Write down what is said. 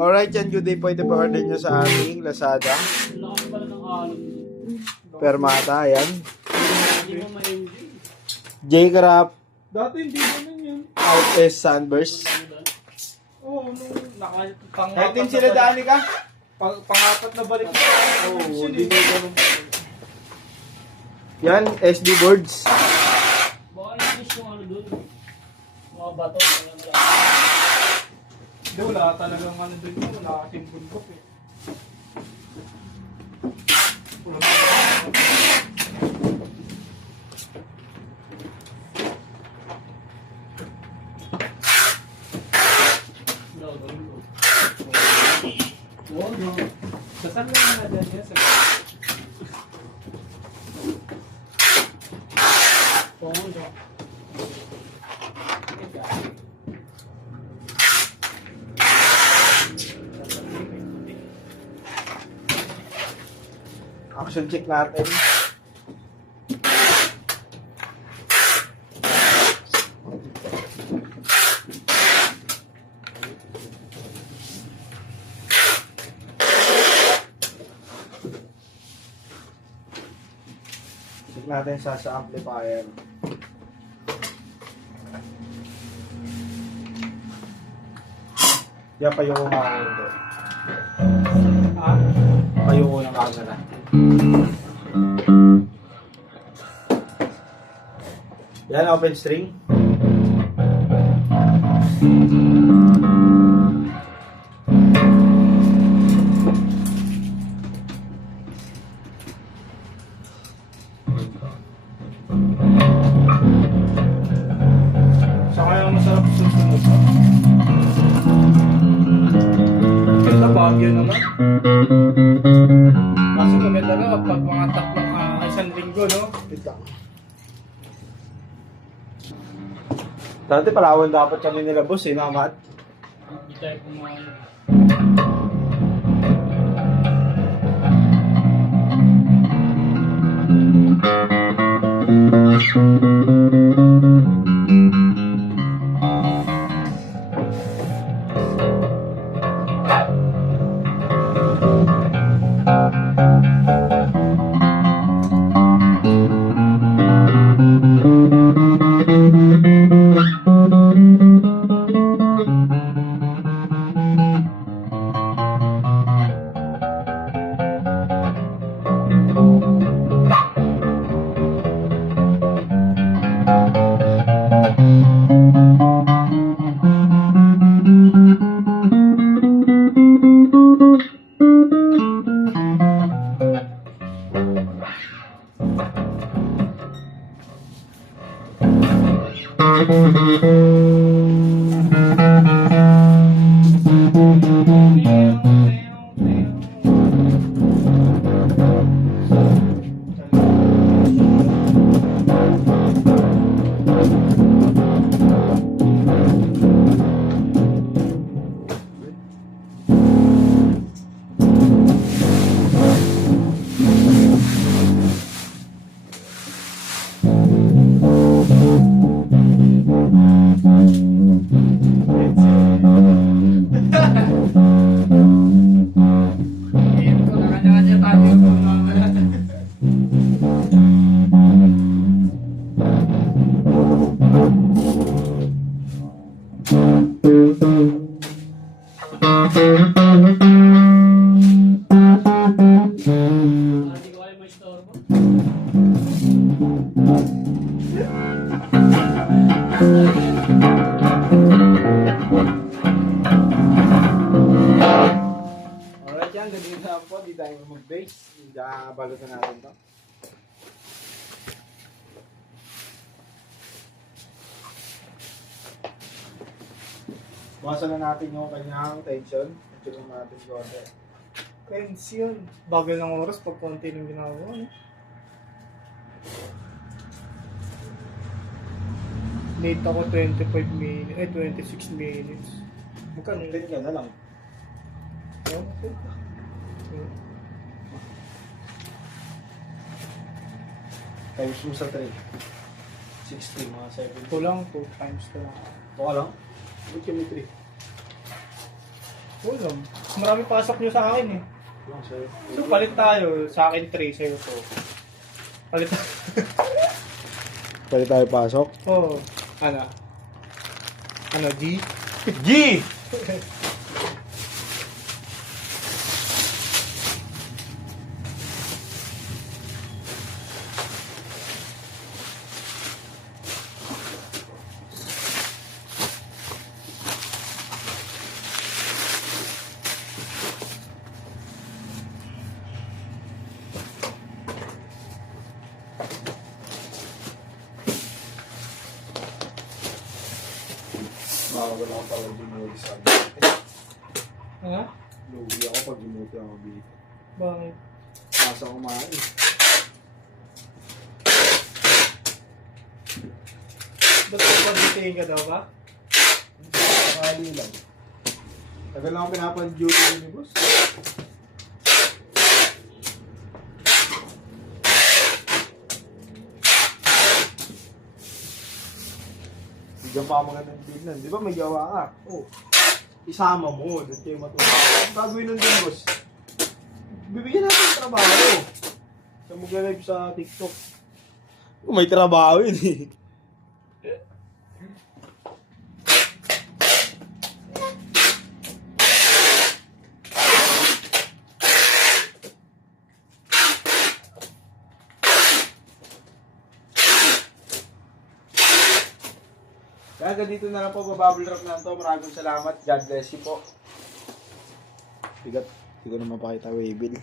Alright yan, good day po. Ito pa order nyo sa aming Lazada. Lakas pala ng alon. Permata, ayan. Hindi mo ma-enjoy. J-Crap, Dati hindi naman yun. Out S Sunburst. Oo, nung Kahit din sila daan ka? Pangapat na balik na. Oo, hindi ko ganun. Yan, SD boards. Baka inis yung ano dun. Mga bato. Hindi, wala talagang ano dun yun. Wala kasing bundok eh. Oo, no. Sasal lang na dyan yan. Oo, siya. Action check natin. Check natin sa amplifier. Yan pa yung umahin ito. Payuko ng camera. Yan, open string. Sa kaya masarap susunod. Ito bagyo naman. Kasi maganda na kapag mga tatlong isang linggo, no? Ito. Dati Palawan dapat kami nila boss eh, namat. Hindi tayo pumaano. Kanya-kanya tayo yung mga Hindi ko kayo ma-istorbo. Alright yan, ganyan na po. Di tayo mag-base. Balutan natin to. Buwasan na natin yung kanyang tension. Tension natin konti. tension. Bagal ng oras pag konti ng ginagawa, no? Late ako 25 minutes, 26 minutes. Magkano Tingnan ka na lang. Okay. Times mo sa 3. 60, mga 7. Ito lang, 2 times ko lang. Ito ka lang? Ba't kami 3? Ulam. Marami pasok nyo sa akin eh. Lang sa'yo. So, palit tayo. Sa akin 3, sa'yo 4. Palit tayo. Pwede tayo pasok. Oo. Ano? Ano, G? G! Wala ko pala ginuti sa akin. Ha? Lugi ako pag ginuti ako dito. Bakit? Pasa kumain. Ba't ko pag-itingin ka daw ba? Sakali lang. Tagal lang ako pinapan-duty ni boss. Bigyan pa ako magandang tignan. Di ba may gawa ka? Oo. Isama mo. Doon kayo matulog. Ang gagawin nun din, boss. Bibigyan natin ng trabaho. Sa mag-live sa TikTok. May trabaho yun eh. Kaya dito na lang po, babubble wrap na ito. Maraming salamat. God bless you po. Bigat. Hindi ko na mapakita, Waybill.